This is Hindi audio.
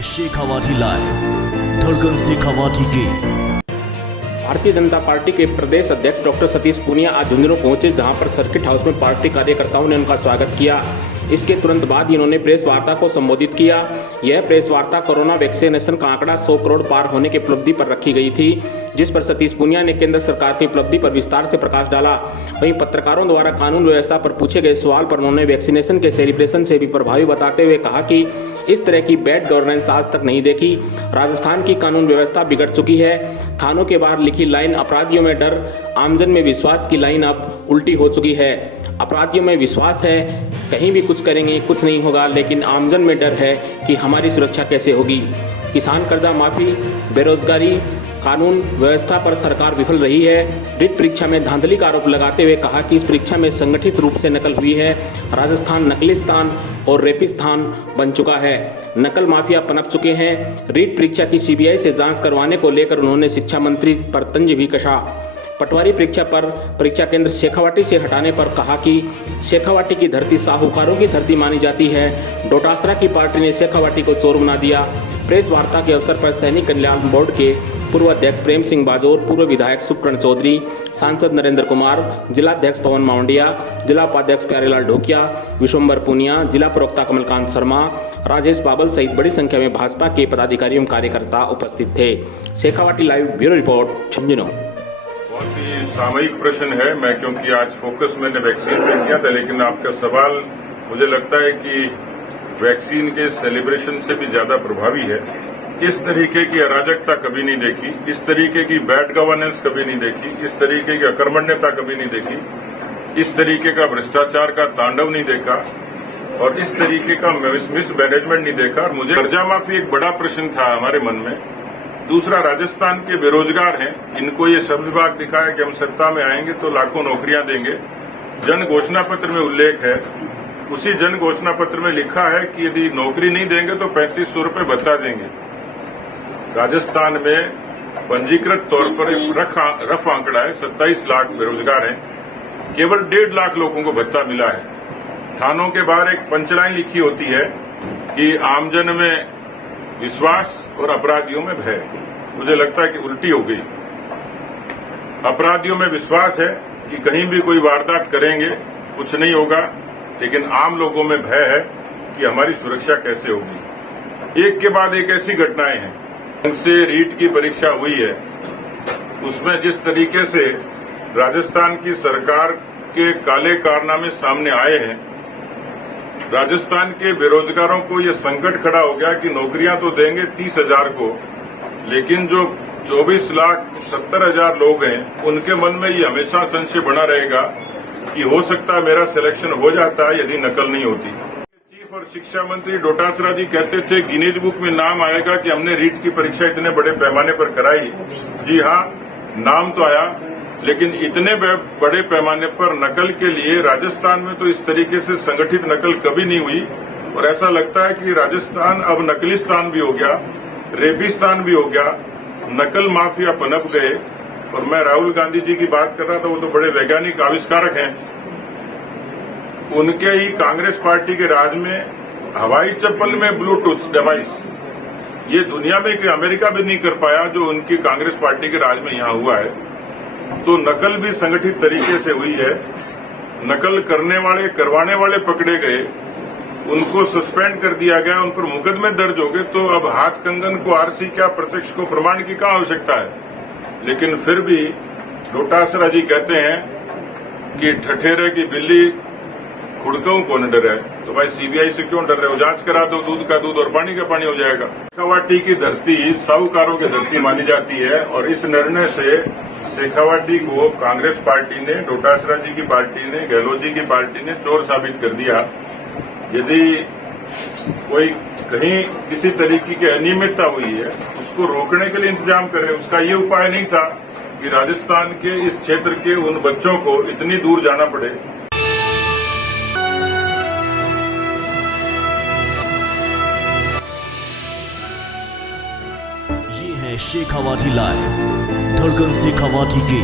है शेखावाटी लाइव, धड़कन शेखावाटी की। भारतीय जनता पार्टी के प्रदेश अध्यक्ष डॉक्टर सतीश पूनिया आज झुंझुनू पहुंचे, जहां पर सर्किट हाउस में पार्टी कार्यकर्ताओं ने उनका स्वागत किया। इसके तुरंत बाद इन्होंने प्रेस वार्ता को संबोधित किया। यह प्रेस वार्ता कोरोना वैक्सीनेशन का आंकड़ा 100 करोड़ पार होने की उपलब्धि पर रखी गई थी, जिस पर सतीश पूनिया ने केंद्र सरकार की उपलब्धि पर विस्तार से प्रकाश डाला। वहीं पत्रकारों द्वारा कानून व्यवस्था पर पूछे गए सवाल पर उन्होंने वैक्सीनेशन के सेलिब्रेशन से भी प्रभावी बताते हुए कहा कि इस तरह की बैड गवर्नेंस आज तक नहीं देखी। राजस्थान की कानून व्यवस्था बिगड़ चुकी है। थानों के बाहर लिखी लाइन अपराधियों में डर, आमजन में विश्वास की लाइन अब उल्टी हो चुकी है। अपराधियों में विश्वास है, कहीं भी कुछ करेंगे कुछ नहीं होगा, लेकिन आमजन में डर है कि हमारी सुरक्षा कैसे होगी। किसान कर्जा माफी, बेरोजगारी, कानून व्यवस्था पर सरकार विफल रही है। रिट परीक्षा में धांधली का आरोप लगाते हुए कहा कि इस परीक्षा में संगठित रूप से नकल हुई है। राजस्थान नकलिस्तान और रेपिस्तान बन चुका है। नकल माफिया पनप चुके हैं। रीट परीक्षा की सीबीआई से जांच करवाने को लेकर उन्होंने शिक्षा मंत्री पर तंज भी कसा। पटवारी परीक्षा पर परीक्षा केंद्र शेखावाटी से हटाने पर कहा कि शेखावाटी की धरती साहूकारों की धरती मानी जाती है। डोटासरा की पार्टी ने शेखावाटी को चोर बना दिया। प्रेस वार्ता के अवसर पर सैनिक कल्याण बोर्ड के पूर्व अध्यक्ष प्रेम सिंह बाजोर, पूर्व विधायक सुप्रण चौधरी, सांसद नरेंद्र कुमार, जिला अध्यक्ष पवन माउंडिया, जिला उपाध्यक्ष प्यारेलाल ढोकिया, विश्वम्बर पूनिया, जिला प्रवक्ता कमलकांत शर्मा, राजेश बाबल सहित बड़ी संख्या में भाजपा के पदाधिकारी एवं कार्यकर्ता उपस्थित थे। Shekhawati live bureau report, Jhunjhunu. बहुत ही सामयिक प्रश्न है। मैं क्योंकि आज फोकस मैंने वैक्सीन पे किया था, लेकिन आपका सवाल मुझे लगता है कि वैक्सीन के सेलिब्रेशन से भी ज्यादा प्रभावी है। इस तरीके की अराजकता कभी नहीं देखी, इस तरीके की बैड गवर्नेंस कभी नहीं देखी, इस तरीके की अकर्मण्यता कभी नहीं देखी, इस तरीके का भ्रष्टाचार का तांडव नहीं देखा और इस तरीके का मिसमैनेजमेंट नहीं देखा। और मुझे कर्जा माफी एक बड़ा प्रश्न था हमारे मन में। दूसरा, राजस्थान के बेरोजगार हैं, इनको ये शब्द विभाग दिखाया कि हम सत्ता में आएंगे तो लाखों नौकरियां देंगे। जन घोषणा पत्र में उल्लेख है, उसी जन घोषणा पत्र में लिखा है कि यदि नौकरी नहीं देंगे तो 3500 रुपए भत्ता देंगे। राजस्थान में पंजीकृत तौर पर रफ आंकड़ा है, 27 लाख बेरोजगार हैं, केवल 1.5 लाख लोगों को भत्ता मिला है। थानों के बाहर एक पंचलाइन लिखी होती है कि आमजन में विश्वास और अपराधियों में भय। मुझे लगता है कि उल्टी हो गई। अपराधियों में विश्वास है कि कहीं भी कोई वारदात करेंगे कुछ नहीं होगा, लेकिन आम लोगों में भय है कि हमारी सुरक्षा कैसे होगी। एक के बाद एक ऐसी घटनाएं हैं। उनसे रीट की परीक्षा हुई है, उसमें जिस तरीके से राजस्थान की सरकार के काले कारनामे सामने आए हैं, राजस्थान के बेरोजगारों को यह संकट खड़ा हो गया कि नौकरियां तो देंगे 30,000 को, लेकिन जो 24,70,000 लोग हैं उनके मन में ये हमेशा संशय बना रहेगा कि हो सकता है मेरा सिलेक्शन हो जाता है यदि नकल नहीं होती। चीफ और शिक्षा मंत्री डोटासरा जी कहते थे गिनीज बुक में नाम आएगा कि हमने रीट की परीक्षा इतने बड़े पैमाने पर कराई। जी हाँ, नाम तो आया, लेकिन इतने बड़े पैमाने पर नकल के लिए राजस्थान में तो इस तरीके से संगठित नकल कभी नहीं हुई। और ऐसा लगता है कि राजस्थान अब नकलिस्तान भी हो गया, रेपिस्तान भी हो गया, नकल माफिया पनप गए। और मैं राहुल गांधी जी की बात कर रहा था, वो तो बड़े वैज्ञानिक आविष्कारक हैं। उनके ही कांग्रेस पार्टी के राज में हवाई चप्पल में ब्लूटूथ डिवाइस, ये दुनिया में अमेरिका भी नहीं कर पाया जो उनकी कांग्रेस पार्टी के राज में यहाँ हुआ है। तो नकल भी संगठित तरीके से हुई है। नकल करने वाले करवाने वाले पकड़े गए, उनको सस्पेंड कर दिया गया, उन पर मुकदमे दर्ज हो गए। तो अब हाथ कंगन को आरसी क्या, प्रत्यक्ष को प्रमाण की क्या आवश्यकता है। लेकिन फिर भी डोटासरा जी कहते हैं कि ठठेरे की बिल्ली खुड़कऊ को न डरे। तो भाई सीबीआई से क्यों डर रहे हो? जांच करा दो, दूध का दूध और पानी का पानी हो जाएगा। शेखावाटी की धरती साहूकारों की धरती मानी जाती है और इस निर्णय से शेखावाटी को कांग्रेस पार्टी ने, डोटासरा जी की पार्टी ने, गहलोत जी की पार्टी ने चोर साबित कर दिया। यदि कोई कहीं किसी तरीके की अनियमितता हुई है, उसको रोकने के लिए इंतजाम करें। उसका ये उपाय नहीं था कि राजस्थान के इस क्षेत्र के उन बच्चों को इतनी दूर जाना पड़े। ये है शेखावाटी लाइव, धड़कन शेखावाटी की।